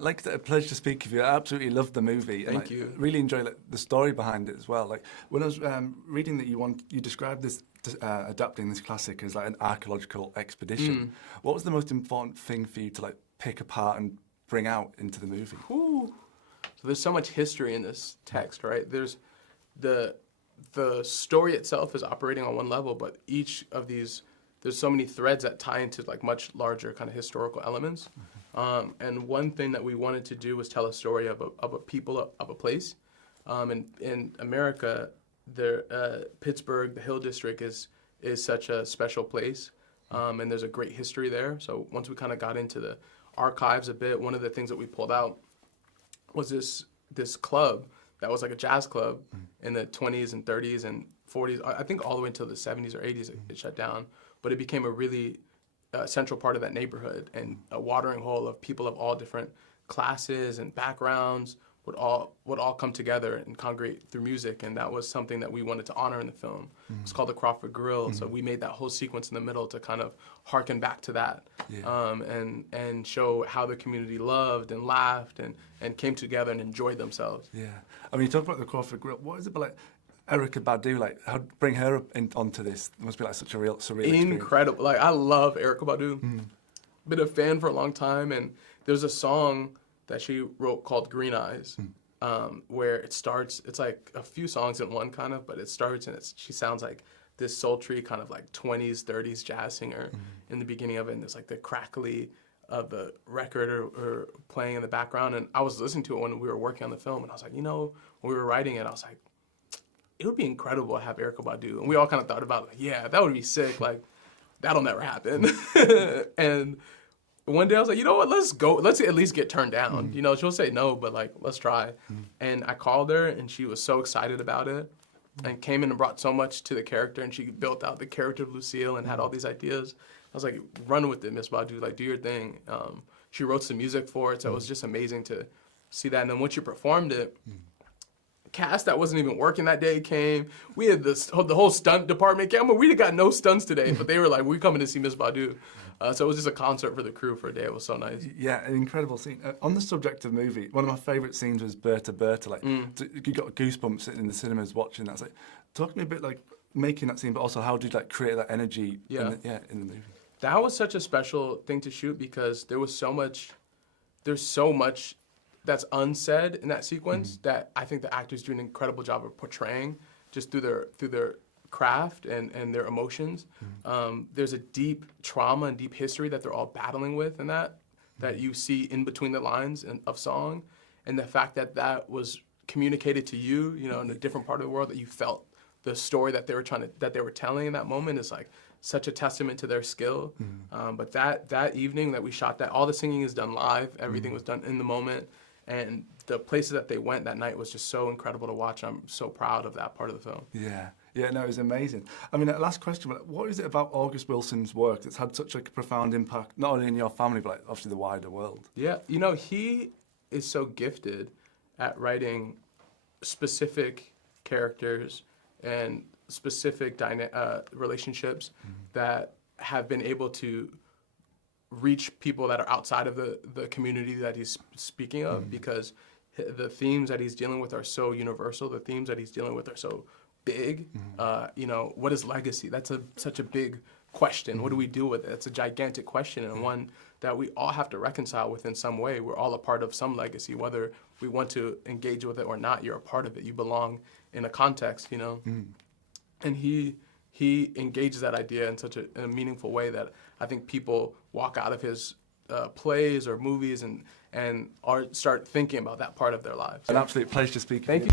Like, a pleasure to speak with you. I absolutely loved the movie. Thank you. Really enjoy the story behind it as well. Like, when I was reading that you described this adapting this classic as like an archaeological expedition. What was the most important thing for you to like pick apart and bring out into the movie? Ooh. So there's so much history in this text, right? There's the story itself is operating on one level, but each of these, there's so many threads that tie into like much larger kind of historical elements. And one thing that we wanted to do was tell a story of a people, of a place. In America, Pittsburgh, the Hill District is such a special place, and there's a great history there. So once we kind of got into the archives a bit, one of the things that we pulled out was this club that was like a jazz club in the 20s and 30s and 40s. I think all the way until the 70s or 80s it shut down, but it became a really central part of that neighborhood and a watering hole of people of all different classes and backgrounds would all come together and congregate through music, and that was something that we wanted to honor in the film. It's called the Crawford Grill, so we made that whole sequence in the middle to kind of harken back to that, and show how the community loved and laughed and came together and enjoyed themselves. Yeah, I mean, you talk about the Crawford Grill. What is it about like Erykah Badu? Like, how bring her onto this? It must be like such a real surreal experience. Incredible. Like, I love Erykah Badu. Been a fan for a long time, and there's a song that she wrote called Green Eyes, where it starts, it's like a few songs in one kind of, but it starts and she sounds like this sultry kind of like 20s, 30s jazz singer in the beginning of it, and there's like the crackly of the record or playing in the background, and I was listening to it when we were working on the film, and I was like, you know, when we were writing it, I was like, it would be incredible to have Erykah Badu, and we all kind of thought about it, like, yeah, that would be sick, like, that'll never happen, and one day I was like, you know what, let's at least get turned down. You know, she'll say no, but like, let's try. And I called her and she was so excited about it and came in and brought so much to the character, and she built out the character of Lucille and had all these ideas. I was like, run with it, Miss Badu, like do your thing. She wrote some music for it, so it was just amazing to see that. And then once you performed it, cast that wasn't even working that day came. We had the whole stunt department came. I mean, we got no stunts today, but they were like, we're coming to see Miss Badu. So it was just a concert for the crew for a day. It was so nice. Yeah, an incredible scene. On the subject of movie, one of my favourite scenes was Berta. Like, you got goosebumps sitting in the cinemas watching that. It's like, talk to me a bit like making that scene, but also how did you like create that energy in the movie? That was such a special thing to shoot because there's so much that's unsaid in that sequence that I think the actors do an incredible job of portraying just through their craft and their emotions. There's a deep trauma and deep history that they're all battling with in that you see in between the lines of song, and the fact that was communicated to you, you know, in a different part of the world, that you felt the story that they were telling in that moment is like such a testament to their skill. But that evening that we shot that, all the singing is done live, everything was done in the moment, and the places that they went that night was just so incredible to watch. I'm so proud of that part of the film. Yeah, no, it was amazing. I mean, last question, what is it about August Wilson's work that's had such a profound impact, not only in your family, but like, obviously the wider world? Yeah, you know, he is so gifted at writing specific characters and specific relationships that have been able to reach people that are outside of the community that he's speaking of, because the themes that he's dealing with are so universal, the themes that he's dealing with are so big. You know, what is legacy? That's such a big question. What do we do with it? It's a gigantic question, and one that we all have to reconcile with in some way. We're all a part of some legacy, whether we want to engage with it or not. You're a part of it. You belong in a context, you know? And he engages that idea in such a meaningful way that I think people walk out of his plays or movies and start thinking about that part of their lives. An absolute pleasure to speak. Thank you.